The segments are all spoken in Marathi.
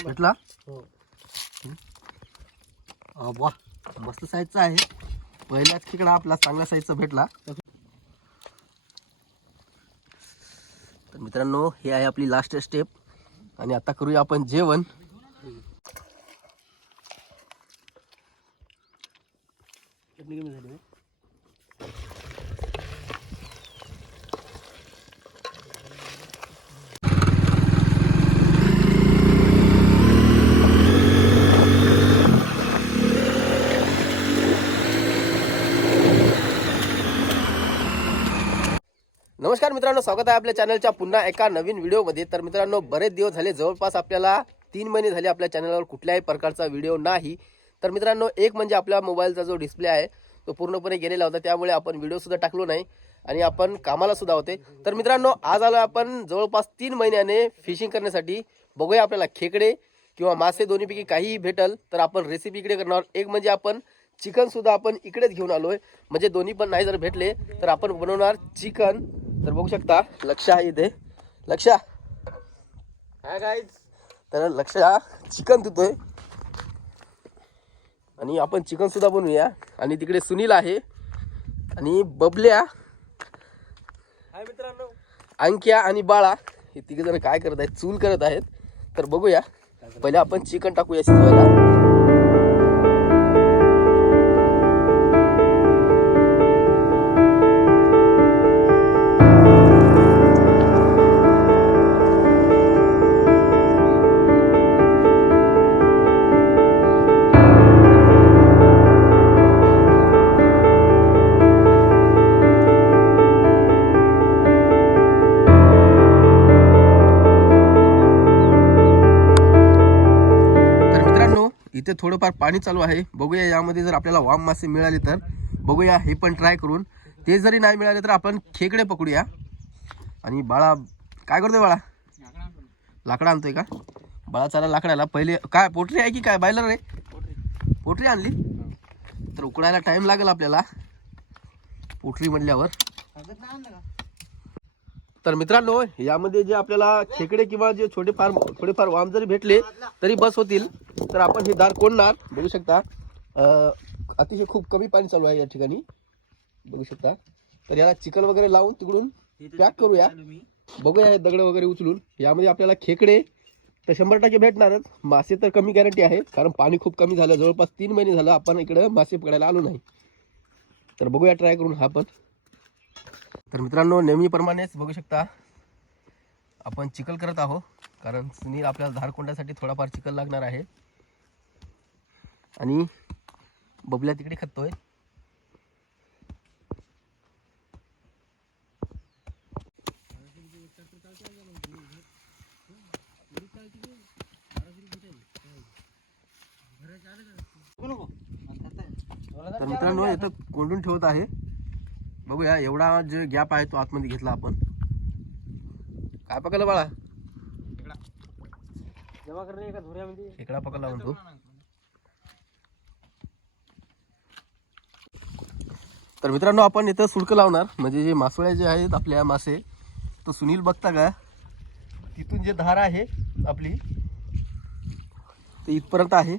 भेटला? हो. वा मस्त साईजचा आहे. पहिलाच खेकडा आपला चांगल्या साईजचा भेटला. तर मित्रांनो हे आहे आपली लास्ट स्टेप आणि आता करूया आपण जेवण. झाली. नमस्कार मित्रांनो स्वागत आहे आपल्या चॅनलच्या पुन्हा एका नवीन व्हिडिओमध्ये. तर मित्रांनो बरेच दिवस झाले जवळपास आपल्याला तीन महिने झाले आपल्या चॅनलवर कुठल्याही प्रकारचा व्हिडिओ नाही. तर मित्रांनो एक म्हणजे आपल्या मोबाईलचा जो डिस्प्ले आहे तो पूर्णपणे गेलेला होता. त्यामुळे आपण व्हिडिओसुद्धा टाकलो नाही आणि आपण कामाला सुद्धा होते. तर मित्रांनो आज आलो आपण जवळपास तीन महिन्याने फिशिंग करण्यासाठी. बघूया आपल्याला खेकडे किंवा मासे दोन्हीपैकी काहीही भेटल तर आपण रेसिपी इकडे करणार एक म्हणजे आपण चिकन सुद्धा आपण इकडेच घेऊन आलोय. म्हणजे दोन्ही पण नाही जर भेटले तर आपण बनवणार चिकन. तर बघू शकता लक्ष आहे इथे. लक्ष. काय गाईज तर लक्ष चिकन धुतोय आणि आपण चिकन सुद्धा बनवूया. आणि तिकडे सुनील आहे. आणि बबल्या मित्रांनो. अंक्या आणि बाळा हे तिघ जण काय करत आहेत चूल करत आहेत. तर बघूया. पहिले आपण चिकन टाकूया शिजवायला. इथे थोडंफार पाणी चालू आहे. बघूया यामध्ये जर आपल्याला वाम मासे मिळाले तर. बघूया हे पण ट्राय करून. ते जरी नाही मिळाले तर आपण खेकडे पकडूया. आणि बाळा काय करतोय बाळा? लाकडं आणतोय का? बाळा चाला लाकडाला. पहिले काय पोटरी आहे की काय? बायलर रे पोटरी आणली? तर उकडायला टाईम लागेल आपल्याला. पोटरी म्हणल्यावर तर मित्रांनो यामध्ये जे आपल्याला खेकडे किंवा जे छोटे फार थोडेफार वाम जरी भेटले तरी बस होतील. तर आपण हे दार कोणणार? बघू शकता. अतिशय खूप कमी पाणी चालू आहे या ठिकाणी. बघू शकता. तर याला चिकन वगैरे लावून तिकडून पॅक करूया. बघूया हे दगड वगैरे उचलून. यामध्ये आपल्याला खेकडे तर शंभर टक्के भेटणारच. मासे तर कमी गॅरंटी आहे कारण पाणी खूप कमी झालं. जवळपास तीन महिने झालं आपण इकडं मासे पकडायला आलो नाही. तर बघूया ट्राय करून हा पण. तर मित्रांनो नेहमीप्रमाणेच बघू शकता आपण चिकल करत आहोत कारण सुनील आपल्याला धार थोडाफार चिकल लागणार आहे. आणि बबल्या तिकडे खतोय. तर मित्रांनो इथं कोंडून ठेवत आहे. बघूया एवढा जे गॅप आहे तो आतमध्ये घेतला आपण. काय पकडलं बाळा? खेकडा पकडला म्हणतो. तर मित्रांनो आपण इथं सुडकं लावणार. म्हणजे जे मासोळ्या जे आहेत आपल्या मासे तो सुनील बघता का? तिथून जे धार आहे आपली ते इथपर्यंत आहे.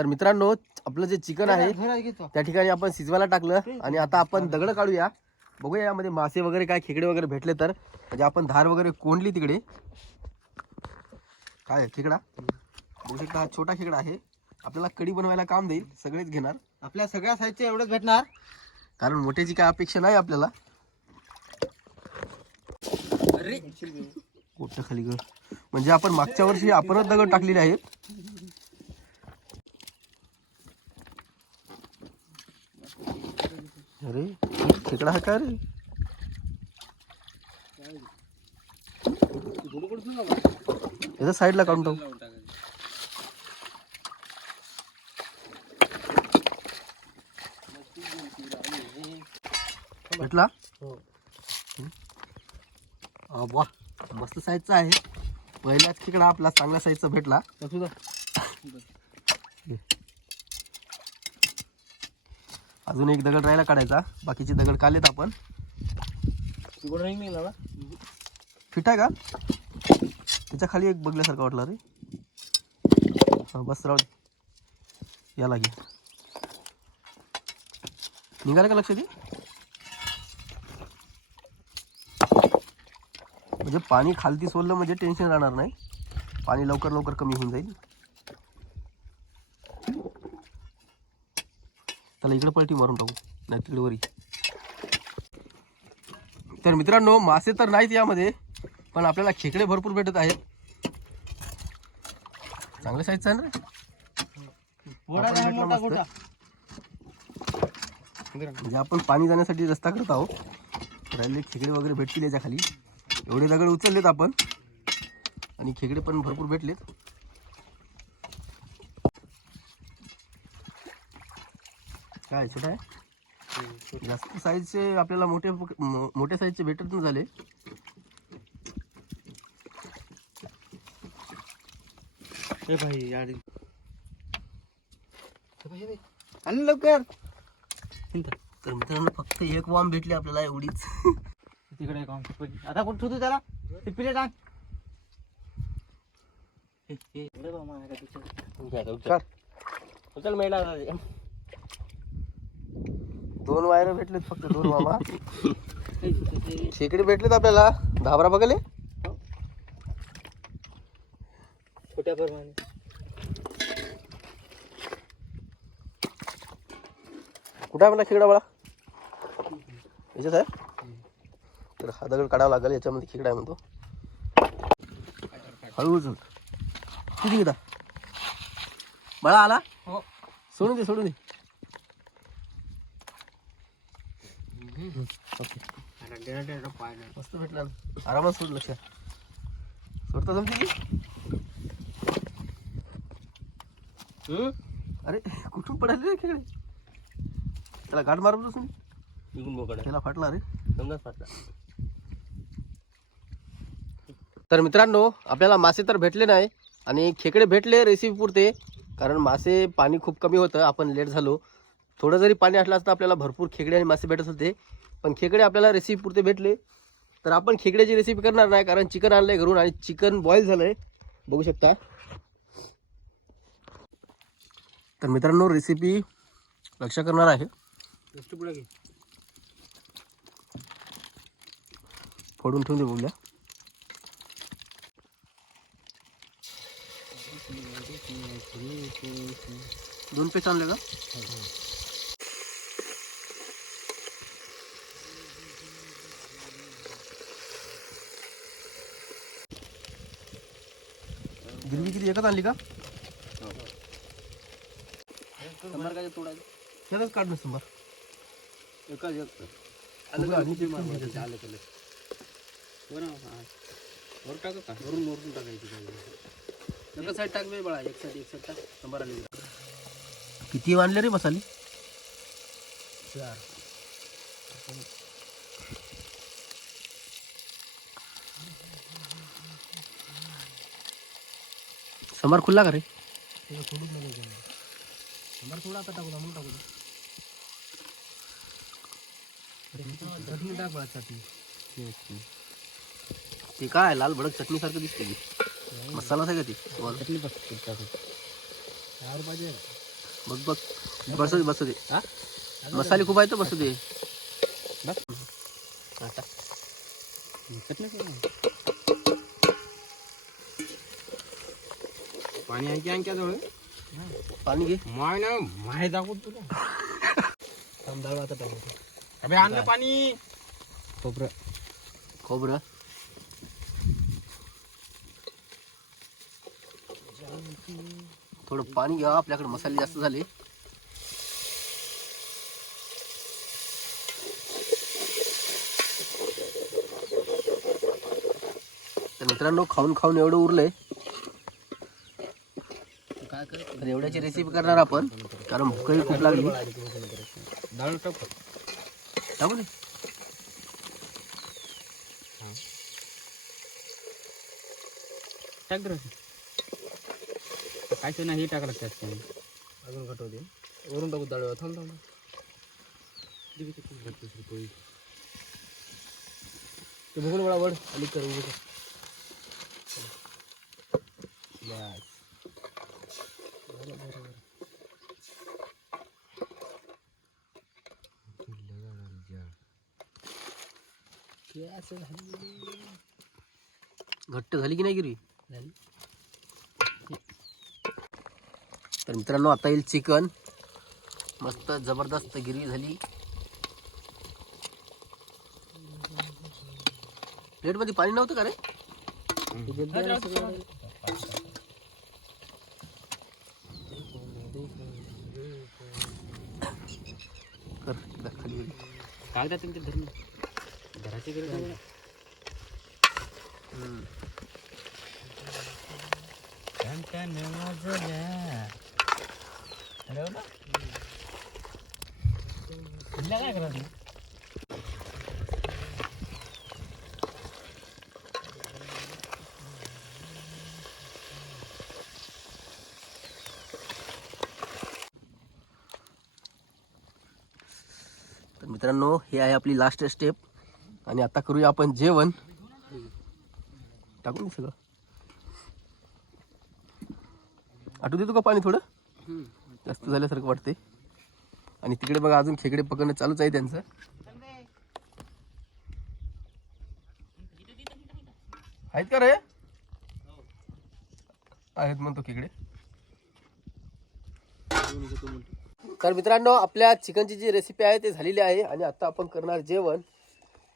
तर मित्रांनो आपलं जे चिकन आहे त्या ठिकाणी आपण शिजवायला टाकलं आणि आता आपण दगड काढूया. बघूया यामध्ये मासे वगैरे काय खेकडे वगैरे भेटले तर. म्हणजे आपण धार वगैरे कोंडली तिकडे. काय खेकडा? बघू शकता हा छोटा खेकडा आहे. आपल्याला कडी बनवायला काम देईल सगळेच घेणार. आपल्या सगळ्या साईजचे एवढंच भेटणार. कारण मोठ्याची काय अपेक्षा नाही आपल्याला. अरे. कोट खाली ग. म्हणजे आपण मागच्या वर्षी आपणच दगड टाकलेले आहेत. अरे खेकडा हा काय रे? याचा साईडला काढून टाकू. भेटला? वा मस्त साईजचा आहे. पहिलाच खेकडा आपला चांगल्या साईजचा भेटला. अजून एक दगड राहिला काढायचा. बाकीचे दगड काढलेत आपण. तिकडून नाही फिट आहे का? त्याच्याखाली एक बघल्यासारखा वाटला रे. हा बस राहू दे. या लागे. निघालं का लक्ष दे म्हणजे पाणी खालती सोडलं म्हणजे टेन्शन राहणार नाही. पाणी लवकर लवकर कमी होऊन जाईल. त्याला इकडे पलटी मारून टाकू. नाही तिकडे वरी. तर मित्रांनो मासे तर नाहीत यामध्ये पण आपल्याला खेकडे भरपूर भेटत आहेत. चांगल्या साईजचा आहे ना म्हणजे आपण पाणी जाण्यासाठी रस्ता करत आहोत. राहिले खेकडे वगैरे भेटतील याच्या खाली एवढे दगड उचललेत आपण. आणि खेकडे पण भरपूर भेटलेत. काय छोटा आहे? जास्त साईजचे आपल्याला मोठे मोठ्या साईजचे भेटत नाही झाले. ए भाई यार. लवकर. तर मित्रांनो फक्त एक वॉम भेटली आपल्याला एवढीच. तिकडे काम आता कुठं ठेवतो त्याला? ते पिले टाक. उचल महिला दोन वायर भेटलेत फक्त दोन मामा. खेकडे भेटलेत आपल्याला. धाबरा बघले छोट्या प्रमाणे. कुठं आहे मला खेकडा मला याच्यात आहे? तर हा दगड काढावा लागेल याच्यामध्ये खेकडा आहे म्हणतो. हळू उचल. किती घेता? मला आला? हो. सोडून दे सोडून दे. मस्त भेटला आरामात सोड लक्ष सोडता जमते अरे कुठून पडायले रे खेकडे त्याला गाठ मारून बसून निघून बोकडा त्याला फाटला रे समजाच फाटला तर मित्रांनो आपल्याला मासे तर भेटले नाही आणि खेकडे भेटले रेसिपी पुरते कारण मासे पाणी खूप कमी होतं आपण लेट झालो. थोडं जरी पाणी असलं असतं आपल्याला भरपूर खेकडे आणि मासे भेटत होते. पण खेकडे आपल्याला रेसिपी पुरते भेटले. तर आपण खेकड्याची रेसिपी करणार नाही कारण चिकन आणलंय घरून आणि चिकन बॉईल झालंय. बघू शकता. तर मित्रांनो रेसिपी लक्ष करणार आहे. फोडून ठेवून दे बोलल्या. दोन पेच आणले का? गिरवी किती एकच आणली का? शंभर काय तोडायचं त्यातच काढ नसतं एकाच एक फुगं आणि ते पण घ्यायचं. आलं केलं बरं हा. वर टाका का वरून वरून टाकायची एका साईड टाक बे बाळा एक साईड एक साईड टाक शंभर आली किती आणले रे मसाले चार। समोर खुल्ला का रे शंभर थोडा आता टाकू म्हणून टाकू। चटणी टाक बाळा चटणी ते काय लाल भडक चटणी सारखं दिसते की मसाला आहे का ते चटणी बस टाकू चार पाहिजे बघ बघ बसू। दे बसू दे हा? मसाले खूप आहेत तर बसू। दे बस चटणी पाणी आहे की आणख्या जवळ पाणी घे माय ना। माय दाखवत तुला थांब डाळ आता टाकू अबे आणलं पाणी खोबरं। खोबरं? थोडं पाणी घ्या आपल्याकडे मसाले जास्त झाले तर मित्रांनो खाऊन खाऊन एवढं उरलंय। एवढ्याची रेसिपी करणार आपण कारण भूकही खूप लागली. डाळ टाक. टाकू दे. टाक काय नाही हे टाका लागतात काय अजून घटवते. वरून टाकू डाळ थांब थांब. ते बघून वळा वड कर उभं कर. बस. बरं, बरं, बरं. ते असं झालं. घट्ट झाली की नाही गिरी? झाली. तर मित्रांनो आता येईल चिकन. मस्त जबरदस्त गिरवी झाली. प्लेटमध्ये पाणी नव्हतं का रे? कर एकदा खाली. गेली. कागदात तुमच्या धरून घराची गरज आहे हम्म. काय तर मित्रांनो हे आहे आपली लास्ट स्टेप आणि आता करूया आपण जेवण. टाकून सगळं? आठवते देतो का पाणी थोडं? जास्त झाल्यासारखं वाटते आणि तिकडे बघा अजून खेकडे पकडणं चालूच आहे त्यांचं. आहेत का रे? आहेत म्हणतो खेकडे. तर मित्रांनो आपल्या चिकनची जी रेसिपी आहे ते झालेली आहे. आणि आता आपण करणार जेवण.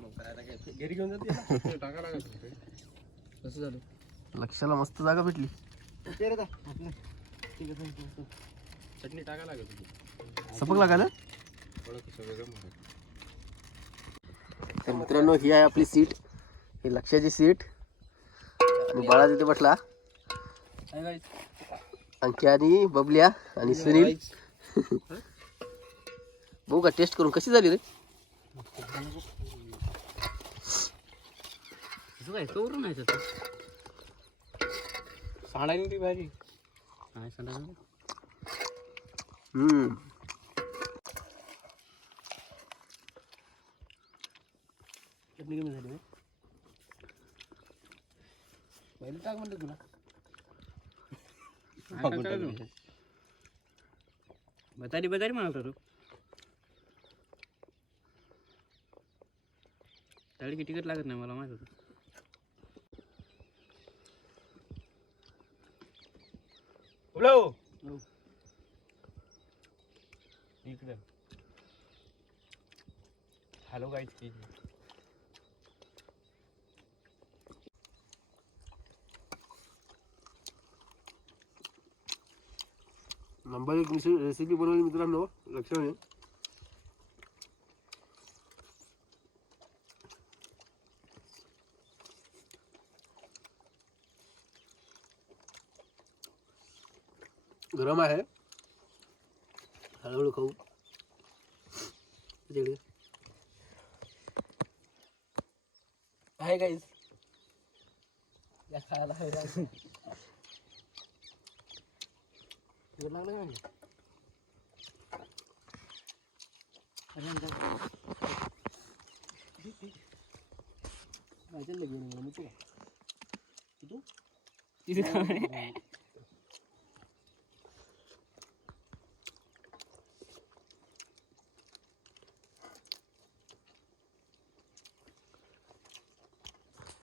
घरी घेऊन जाते कसं झालं? लक्षाला मस्त जागा भेटली. चटणी टाका लागत सपक लागायला तर मित्रांनो ही आहे आपली सीट. ही लक्षाची सीट. आणि बाळा तिथे बसला. अंक्या आणि बबल्या आणि सुनील. बघू का टेस्ट करून कशी झाली रे? काय कवरून आहे तर साडानी ती भाजी. काय साडा हम्म. चटणी कमी झाली पहिले टाक म्हणते तुला. बतारी बतारी म्हणत तू. त्यावेळी की तिकीट लागत नाही मला माहीत होतं. हो. इकडे. हॅलो गाईच की नंबर एक रेसिपी बनवली मित्रांनो. लक्षात गरम आहे. हळूहळू खाऊ. तिकडे. आहे काहीच खायला लागलं मला माहिती का? तू?